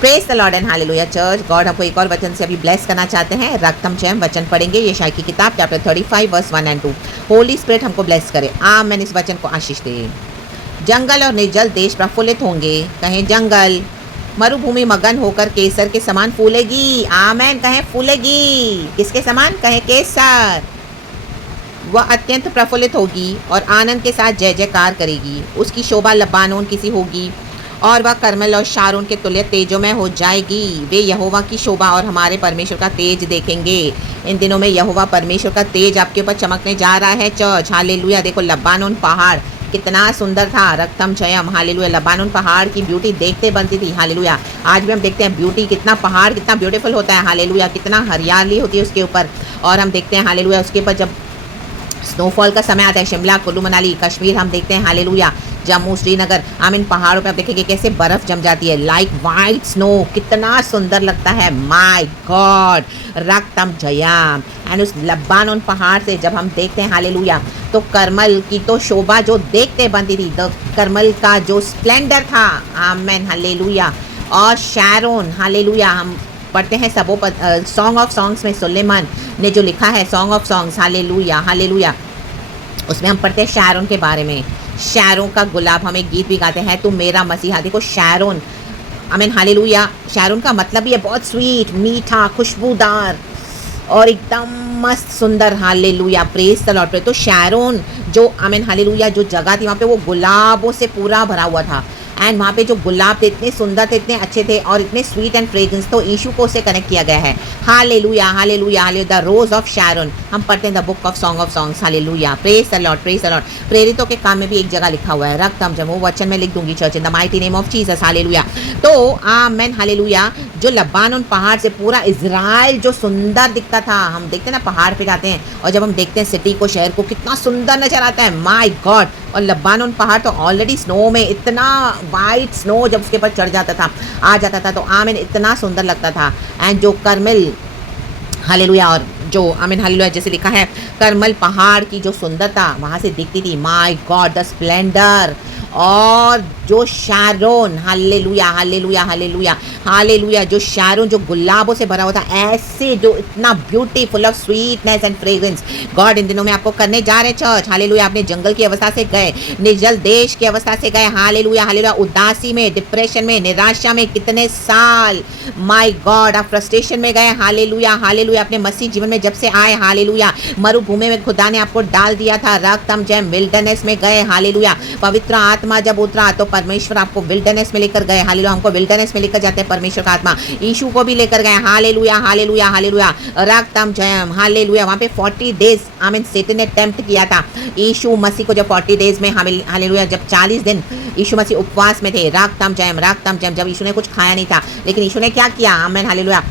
Praise the Lord and hallelujah church. God हमको एक और वचन से अभी ब्लेस करना चाहते हैं। रक्तम जयम वचन पढ़ेंगे, ये शायद की किताब chapter 35 verse 1 and 2। Holy spirit हमको ब्लेस करे। आमीन। इस वचन को आशीष दे। जंगल और निर्जल देश प्रफुल्लित होंगे। कहें जंगल। मरुभूमि मगन होकर केसर के समान फूलेगी। आमीन। कहें फूलेगी। किसके समान? कहें केसर। वह अत्यंत प्रफुल्लित होगी और आनंद के साथ जय जयकार करेगी। उसकी शोभा लबानोन किसी होगी और वह करमल और शारोन के तुल्य तेजोमय हो जाएगी। वे यहोवा की शोभा और हमारे परमेश्वर का तेज देखेंगे। इन दिनों में यहोवा परमेश्वर का तेज आपके ऊपर चमकने जा रहा है चर्च। हालेलुया। देखो लबानोन पहाड़ कितना सुंदर था। रक्तम जयम। हालेलुया। लबानोन पहाड़ की ब्यूटी देखते बनती थी। हालेलुया। आज भी हम देखते हैं ब्यूटी, कितना पहाड़ कितना ब्यूटीफुल होता है। हालेलुया। कितना हरियाली होती है उसके ऊपर। और हम देखते हैं हालेलुया उसके ऊपर जब स्नोफॉल का समय आता है, शिमला, कुल्लू मनाली, कश्मीर हम देखते हैं हालेलुया, जम्मू, श्रीनगर, हम इन पहाड़ों पे आप देखेंगे कैसे बर्फ जम जाती है, लाइक वाइट स्नो। कितना सुंदर लगता है। My God. रक्तम जयम। एंड उस लबानोन पहाड़ से जब हम देखते हैं हालेलुया, तो करमल की तो शोभा जो देखते बनती थी, द करमल का जो स्प्लेंडर था। आमेन। हालेलुया। और शारोन। हालेलुया। हम पढ़ते हैं सबों पर सॉन्ग ऑफ सॉन्ग्स में सुलेमान ने जो लिखा है song of songs. Hallelujah. Hallelujah. उसमें हम पढ़ते हैं शारोन के बारे में। शारोन का गुलाब, हम एक गीत भी गाते हैं, तुम मेरा मसीहा। देखो शारोन। आमीन। हालेलुया। शारोन का मतलब भी है बहुत स्वीट, मीठा, खुशबूदार और एकदम मस्त सुंदर। हालेलुया। Praise the Lord. तो शारोन जो आमीन हालेलुया जो जगह थी वहाँ पे वो गुलाबों से पूरा भरा हुआ था। एंड वहाँ पे जो गुलाब थे इतने सुंदर थे, इतने अच्छे थे और इतने स्वीट एंड फ्रेग्रेंस, तो यीशु को उससे कनेक्ट किया गया है। Hallelujah. Hallelujah. Hallelujah. The rose of Sharon हम पढ़ते हैं the book of song of songs. Hallelujah. Praise the Lord. Praise the Lord. प्रेरितों के काम में भी एक जगह लिखा हुआ है रक्तम जम। वो वचन में लिख दूंगी church, in the mighty name of Jesus. Hallelujah. तो आमेन। हालेलुया। जो लबानोन पहाड़ से पूरा इजराइल जो सुंदर दिखता था, हम देखते हैं ना पहाड़ पे जाते हैं और जब हम देखते हैं सिटी को, शहर को, कितना सुंदर नजर आता है। My God. और लबानोन पहाड़ तो ऑलरेडी स्नो में, इतना वाइट स्नो जब उसके ऊपर चढ़ जाता था, आ जाता था, तो आमीन इतना सुंदर लगता था। एंड जो करमल हालेलुया, और जो आमीन हालेलुया जैसे लिखा है करमल पहाड़ की जो सुंदरता वहाँ से दिखती थी। My God the splendour. और जो Sharon. Hallelujah. Hallelujah. Hallelujah. Hallelujah. जो शारोन जो गुलाबों से भरा हुआ था, ऐसे जो इतना beautiful of sweetness and fragrance God इन दिनों में आपको करने जा रहे चर्च। हालेलुया। आपने जंगल की अवस्था से गए, निर्जल देश की अवस्था से गए। हालेलुया। हालेलुया। उदासी में, डिप्रेशन में, निराशा में कितने साल, माय गॉड, आप फ्रस्ट्रेशन में गए। हालेलुया। हालेलुया। अपने मसीह जीवन में जब से आए, हालेलुया, मरुभूमि में खुदा ने आपको डाल दिया था। रक्तम जय विल्डरनेस में गए। हालेलुया। पवित्र आत्मा जब उतरा तो परमेश्वर आपको विल्डरनेस में लेकर गए। हालेलुया। हमको विल्डरनेस में लेकर जाते हैं परमेश्वर का आत्मा। यीशु को भी लेकर गए। Hallelujah. Hallelujah. Hallelujah. रक्तम Jayam. Hallelujah. वहाँ पे 40 डेज आमीन सेटन ने टेम्प्ट किया था यीशु मसीह को। जब 40 डेज में हालेलुया, जब 40 दिन यीशु मसीह उपवास में थे। रक्तम जयम। रक्तम जयम। जब यीशु ने कुछ खाया नहीं था, लेकिन यीशु ने क्या किया? आमीन हालेलुया,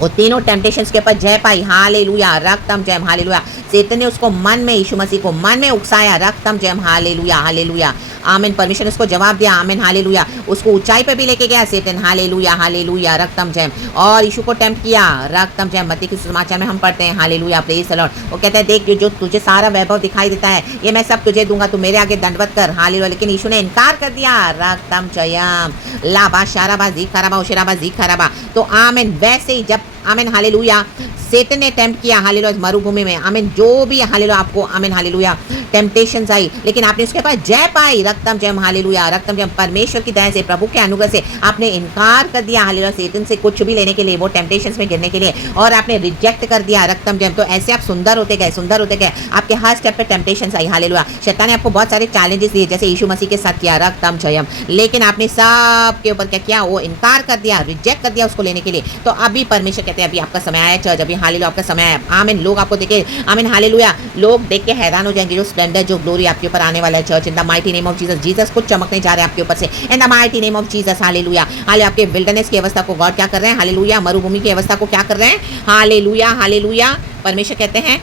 वो तीनों टेम्पटेशंस के ऊपर जय पाई। हालेलुया। रक्तम जयम। हालेलुया। सेतन ने उसको मन में, यीशु मसीह को मन में उकसाया। रक्तम जयम। हालेलुया। हालेलुया। आमीन। परमेश्वर ने उसको जवाब दिया। आमीन हालेलुया। उसको ऊंचाई पे भी लेके गया सेतन। हालेलुया। हालेलुया। रक्तम जयम। और यीशु को टेम्प्ट किया। रक्तम जयम। मत्ती के सुसमाचार में हम पढ़ते हैं। हालेलुया। Praise the Lord. वो कहता है देख जो तुझे सारा वैभव दिखाई देता है, ये मैं सब तुझे दूंगा, तू मेरे आगे दंडवत कर। हालेलुया। लेकिन यीशु ने इनकार कर दिया। रक्तम जयम। लाबा शाराबा जी खराबा उशराबा जी खराबा। तो आमीन वैसे ही जब आमीन हालेलुया सेतन ने टेम्प्ट किया हालेलुया मरुभूमि में, आमीन जो भी हालेलुया आपको आमीन हालेलुया टेम्पटेशंस आई, लेकिन आपने उसके पास जय पाई। रक्तम जयम। हालेलुया। रक्तम जयम। परमेश्वर की दया से, प्रभु के अनुग्रह से आपने इनकार कर दिया हालेलुया सेतन से कुछ भी लेने के लिए, वो टेम्पटेशंस में गिरने के लिए, और आपने रिजेक्ट कर दिया। रक्तम जयम। तो ऐसे आप सुंदर होते गए, सुंदर होते गए, आपके हर स्टेप पे टेम्पटेशंस आई। हालेलुया। शैतान ने आपको बहुत सारे चैलेंजेस दिए, जैसे यीशु मसीह के साथ किया। रक्तम जयम। लेकिन आपने सब के ऊपर क्या किया? वो इनकार कर दिया, रिजेक्ट कर दिया उसको लेने के लिए। तो अभी परमेश्वर कहते हैं अभी आपका समय आया चर्च, अभी हालेलुया आपका समय आया। आमीन। लोग आपको देखे, आमीन हालेलुया, लोग देख के हैरान हो जाएंगे जो स्प्लेंडर, जो ग्लोरी आपके ऊपर आने वाला है church. In the mighty name of Jesus. Jesus कुछ चमकने जा रहे हैं आपके ऊपर से। इन the mighty name of Jesus. Hallelujah. Hallelujah. आपके विल्डरनेस की अवस्था को गॉड क्या कर रहे हैं? हालेलुया। मरुभूमि की अवस्था को क्या कर रहे हैं? हालेलुया। हालेलुया। परमेश्वर कहते हैं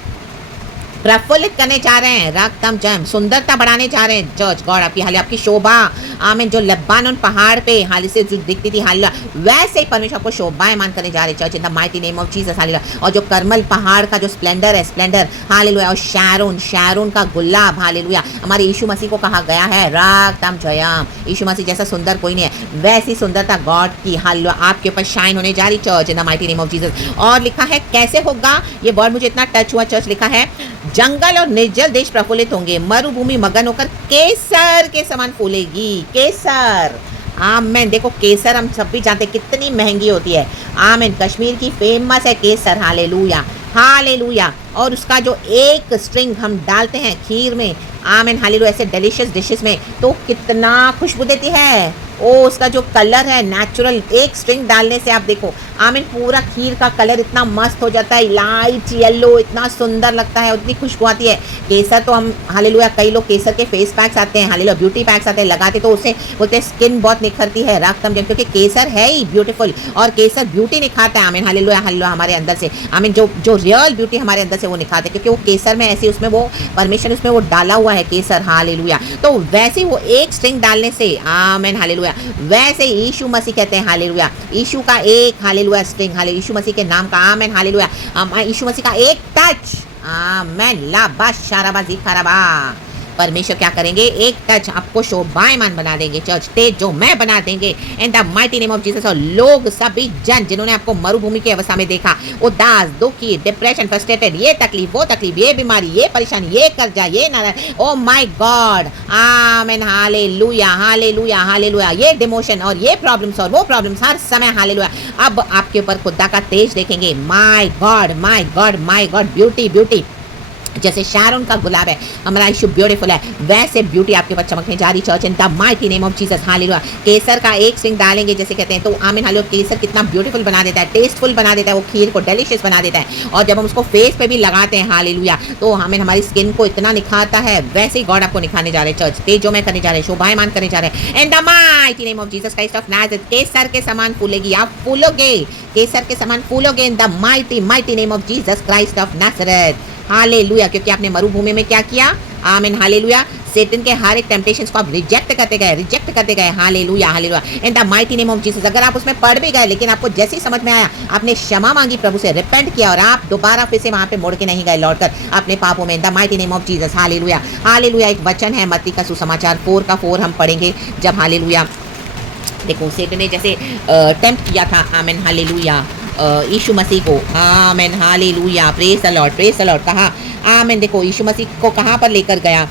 प्रफुल्लित करने जा रहे हैं, रक्तम जम सुंदरता बढ़ाने जा रहे हैं चर्च गॉड आपकी हाल आपकी शोभा आमीन। जो लबानोन पहाड़ पे हाल से जो दिखती थी हाल वैसे ही परमेश्वर आपको शोभायमान करने जा रहे church in the mighty name of Jesus हाल। और जो करमल पहाड़ का जो स्प्लेंडर है स्प्लेंडर हालेलुया, और शैरोन शैरोन का गुलाब हालेलुया, हमारे यीशु मसीह को कहा गया है रक्तम जयम। यीशु मसीह जैसा सुंदर कोई नहीं है, वैसी सुंदरता गॉड की हाल आपके ऊपर शाइन होने जा रही church in the mighty name of Jesus. और लिखा है कैसे होगा ये वर्ड मुझे इतना टच हुआ चर्च, लिखा है जंगल और निर्जल देश प्रफुल्लित होंगे, मरुभूमि मगन होकर केसर के समान फूलेगी। केसर आमेन। देखो केसर हम सब भी जानते हैं कितनी महंगी होती है। आमेन। कश्मीर की फेमस है केसर हालेलुया हालेलुया। और उसका जो एक स्ट्रिंग हम डालते हैं खीर में आमेन हालेलुया ऐसे डिलीशियस डिशेस में तो कितना खुशबू देती है। ओ उसका जो कलर है नेचुरल एक स्ट्रिंग डालने से आप देखो आमीन पूरा खीर का कलर इतना मस्त हो जाता है, लाइट येलो इतना सुंदर लगता है, उतनी खुशबू आती है। केसर तो हम हालेलुया कई लोग केसर के फेस पैक्स आते हैं हालेलुया ब्यूटी पैक्स आते हैं लगाते तो उससे बोलते हैं स्किन बहुत निखरती है रक्तम जम, क्योंकि केसर है ही ब्यूटीफुल और केसर ब्यूटी निखारता है आमीन हालेलुया हालेलुया हमारे अंदर से आमीन। जो रियल ब्यूटी हमारे अंदर से वो निखारता है क्योंकि वो केसर में ऐसे उसमें वो परमेश्वर उसमें वो डाला हुआ है केसर हालेलुया। तो वैसे वो एक स्ट्रिंग डालने से आमीन हालेलुया वैसे यीशु मसीह कहते हैं हालेलुया यीशु का एक हालेलुया स्ट्रिंग हाले यीशु मसीह के नाम का आमीन हालेलुया यीशु मसीह का एक टच आमीन ला बाशाराबाजी खराबा परमेश्वर क्या करेंगे एक टच आपको शोभायमान बना देंगे चर्च तेज जो मैं बना देंगे इन the mighty name of Jesus. और लोग सभी जन जिन्होंने आपको मरुभूमि की अवस्था में देखा उदास दुखी डिप्रेशन फ्रस्ट्रेटेड ये तकलीफ वो तकलीफ ये बीमारी ये परेशानी ये कर्जा ये नाराज ओ माय गॉड आमीन हालेलुया हालेलुया हालेलुया ये डिमोशन और ये प्रॉब्लम्स और वो प्रॉब्लम्स हर समय हालेलुया अब आपके ऊपर खुदा का तेज देखेंगे। My God my God my God beauty beauty जैसे शारोन का गुलाब है हमारा यीशु ब्यूटीफुल है वैसे ब्यूटी आपके ऊपर चमकने जा रही church in the mighty name of Jesus hallelujah. केसर का एक स्ट्रिंग डालेंगे जैसे कहते हैं तो आमीन हालेलुया केसर कितना ब्यूटीफुल बना देता है टेस्टफुल बना देता है वो खीर को डिलीशियस बना देता है। और जब हम उसको फेस पे भी लगाते हैं हालेलुया तो हमें हमारी स्किन को इतना निखारता है वैसे ही गॉड आपको निखारने जा रहे हैं चर्च तेज जो मैं करने जा रहे हैं शोभायमान करने जा रहे हैं in the mighty name of Jesus Christ of Nazareth. केसर के समान फूलेगी आप फूलोगे केसर के समान फूलोगे in the mighty mighty name of Jesus Christ of Nazareth hallelujah. क्योंकि आपने मरुभूमि में क्या किया आमीन हालेलुया सेटन के हर एक टेम्पटेशंस को आप रिजेक्ट करते गए hallelujah hallelujah in the mighty name of Jesus. अगर आप उसमें पड़ भी गए लेकिन आपको जैसे ही समझ में आया आपने क्षमा मांगी प्रभु से रिपेंट किया और आप दोबारा फिर से वहां पे मुड़ के नहीं गए लौटकर अपने पापों में इन the mighty name of Jesus hallelujah hallelujah. एक वचन है मत्ती का सुसमाचार 4 हम पढ़ेंगे जब हालेलुया देखो सेटन ने जैसे टेम्प्ट किया था आमीन हालेलुया यीशु मसीह को आमीन हालेलुया प्रेज द लॉर्ड कहा आमीन। देखो यीशु मसीह को कहाँ पर लेकर गया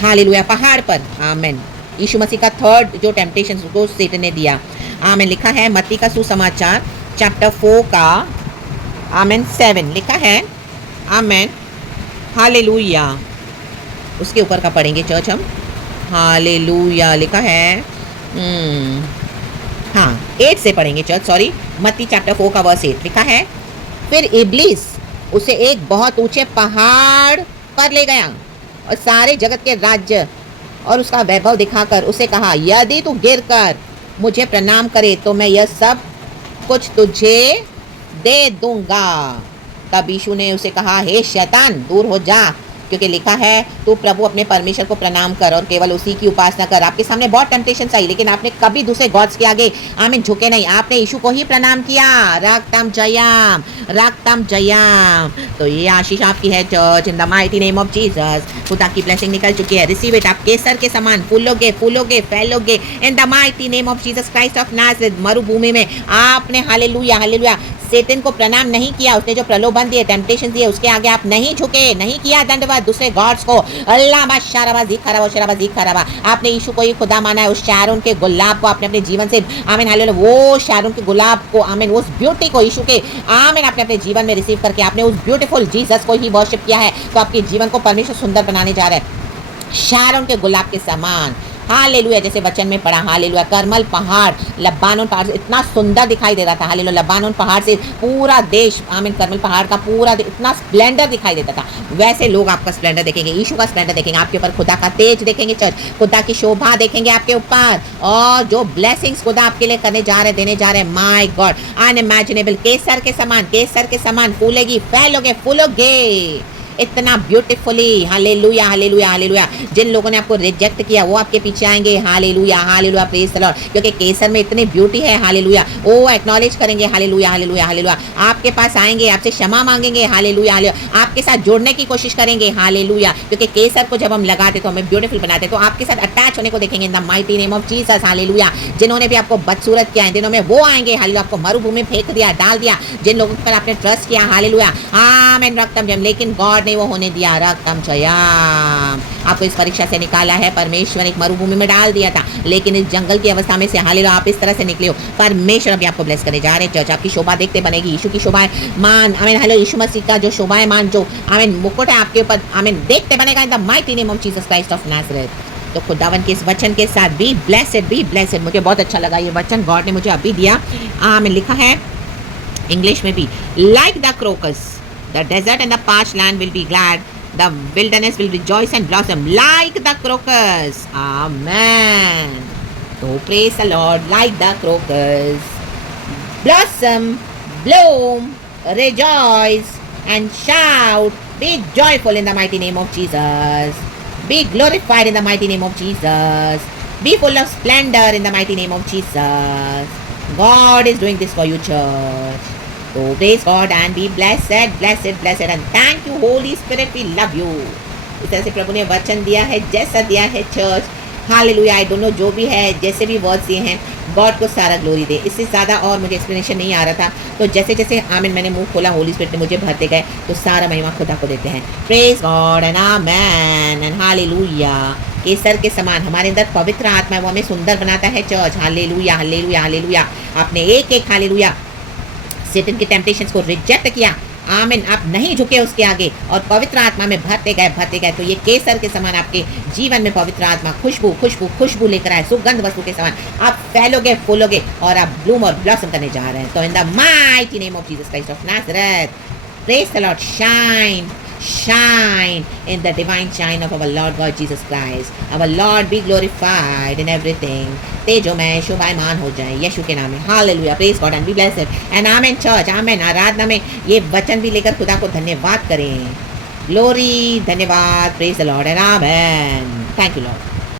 हालेलुया पहाड़ पर आमीन। यीशु मसीह का थर्ड जो टेम्पटेशन को सेटन ने दिया आमीन। लिखा है मत्ती का सुसमाचार चैप्टर 4 का आमीन 7 लिखा है आमीन हालेलुया। उसके ऊपर का पढ़ेंगे चर्च हम हालेलुया लिखा है 8 से पढ़ेंगे चर्च सॉरी मत्ती चैप्टर 4 का वर्स 8 लिखा है फिर इब्लीस उसे एक बहुत ऊंचे पहाड़ पर ले गया और सारे जगत के राज्य और उसका वैभव दिखाकर उसे कहा यदि तू गिरकर मुझे प्रणाम करे तो मैं यह सब कुछ तुझे दे दूंगा। तब यीशु ने उसे कहा हे शैतान दूर हो जा क्योंकि लिखा है तू प्रभु अपने परमेश्वर को प्रणाम कर और केवल उसी की उपासना कर। आपके सामने बहुत टेम्पटेशंस आई लेकिन आपने कभी दूसरे गॉड्स के आगे आमीन झुके नहीं, आपने यीशु को ही प्रणाम किया। रक्तम जयम। तो ये आशीष आपकी है church in the mighty name of Jesus. खुदा की ब्लेसिंग निकल चुकी है, रिसीव इट। आप केसर के समान फूलोगे फैलोगे in the mighty name of Jesus Christ of Nazareth. मरुभूमि में आपने हालेलुया हालेलुया सेटन को प्रणाम नहीं किया, उसने जो प्रलोभन दिए टेम्पटेशन दिए उसके आगे आप नहीं झुके, नहीं किया दंडवत दूसरे गॉड्स को। अल्लाह शराबाजी खराबा आपने यीशु को ही खुदा माना है। उस शारोन के गुलाब को आपने अपने जीवन से आमीन हालेलुया वो शारोन के गुलाब को आमीन उस ब्यूटी को यीशु के आमीन आपने अपने जीवन में रिसीव करके आपने उस ब्यूटीफुल जीसस को ही वर्शिप किया है तो आपके जीवन को परमेश्वर सुंदर बनाने जा रहा है शारोन के गुलाब के समान। हालेलुया जैसे वचन में पढ़ा हालेलुया करमल पहाड़ लबानोन पहाड़ से इतना सुंदर दिखाई दे रहा था हालेलुया लबानोन पहाड़ से पूरा देश आमीन करमल पहाड़ का पूरा इतना स्प्लेंडर दिखाई देता था। वैसे लोग आपका स्प्लेंडर देखेंगे, यीशु का स्प्लेंडर देखेंगे, आपके ऊपर खुदा का तेज देखेंगे चर्च, खुदा की शोभा देखेंगे आपके ऊपर और जो ब्लेसिंग्स खुदा आपके लिए करने जा रहे देने जा रहे हैं माय गॉड अनइमेजिनेबल केसर के समान फूलेगी फैलोगे फूलोगे इतना ब्यूटीफुली। Hallelujah hallelujah hallelujah. जिन लोगों ने आपको रिजेक्ट किया वो आपके पीछे आएंगे। Hallelujah hallelujah, praise the Lord. क्योंकि केसर में इतनी ब्यूटी है। हालेलुया, वो एक्नॉलेज करेंगे। Hallelujah hallelujah hallelujah. आपके पास आएंगे, आपसे क्षमा मांगेंगे। Hallelujah hallelujah. आपके साथ जुड़ने की कोशिश करेंगे। हालेलुया, क्योंकि केसर को जब हम लगाते तो हमें ब्यूटीफुल बनाते तो आपके साथ अटैच होने को देखेंगे इन the mighty name of Jesus. Hallelujah. जिन्होंने भी आपको बदसूरत किया है दिनों में वो आएंगे। हालेलुया, आपको मरुभूमि फेंक दिया, डाल दिया, जिन लोगों पर आपने ट्रस्ट किया। हालेलुया, आमेन। रक्तम जयम, लेकिन गॉड ने वो होने दिया। रक्तम जयम, आपको इस परीक्षा से निकाला है। परमेश्वर एक मरुभूमि में डाल दिया था, लेकिन इस जंगल की अवस्था में से हालेलुया आप इस तरह से निकले हो। परमेश्वर अभी आपको ब्लेस करने जा रहे हैं। चर्च आपकी शोभा देखते बनेगी। यीशु की शोभा मान, आमीन। हेलो, यीशु मसीह का जो शोभाएं मान, जो आमीन मुकुट है आपके ऊपर, आमीन, देखते बनेगा इन the mighty name of Jesus Christ of Nazareth. तो खुदावन के इस वचन के साथ बी ब्लेसेड, बी ब्लेसेड। मुझे बहुत अच्छा लगा ये वचन, गॉड ने मुझे अभी दिया। आमीन। लिखा है इंग्लिश में भी, like the crocus the desert and the parched land will be glad, the wilderness will rejoice and blossom like the crocus. Amen. So praise the Lord, like the crocus. Blossom, bloom, rejoice and shout. Be joyful in the mighty name of Jesus. Be glorified in the mighty name of Jesus. Be full of splendor in the mighty name of Jesus. God is doing this for you, church. So praise God and be blessed, blessed, blessed, and thank you Holy Spirit, we love you. इस तरह से प्रभु ने वचन दिया है, जैसा दिया है church. Hallelujah. I don't know, जो भी है, जैसे भी वर्ड्स दिए हैं, गॉड को सारा ग्लोरी दे। इससे ज़्यादा और मुझे एक्सप्लेनेशन नहीं आ रहा था, तो जैसे जैसे आमीन मैंने मुंह खोला, होली स्पिरिट ने मुझे भरते गए, तो सारा महिमा खुदा को देते हैं। Praise God and amen and hallelujah. केसर के समान हमारे अंदर पवित्र आत्मा है, वो हमें सुंदर बनाता है चर्च। Hallelujah hallelujah hallelujah. आपने एक एक हालेलुया सेटन के टेम्पटेशंस को रिजेक्ट किया। आमीन, आप नहीं झुके उसके आगे और पवित्र आत्मा में भरते गए। तो ये केसर के समान आपके जीवन में पवित्र आत्मा खुशबू खुशबू खुशबू लेकर आए, सुगंध वस्तु के समान आप फैलोगे, फूलोगे और आप ब्लूम और ब्लॉसम करने जा रहे हैं। तो इन the mighty name of Jesus Christ of Nazareth, praise the Lord, shine shine in the divine shine of our Lord God Jesus Christ. Our Lord be glorified in everything. तेजो में शोभायमान हो जाए यीशु के नाम में। Hallelujah, praise God and be blessed and amen church, amen. आराधना में ये वचन भी लेकर खुदा को धन्यवाद करें। ग्लोरी, धन्यवाद, praise the Lord and amen. Thank you Lord.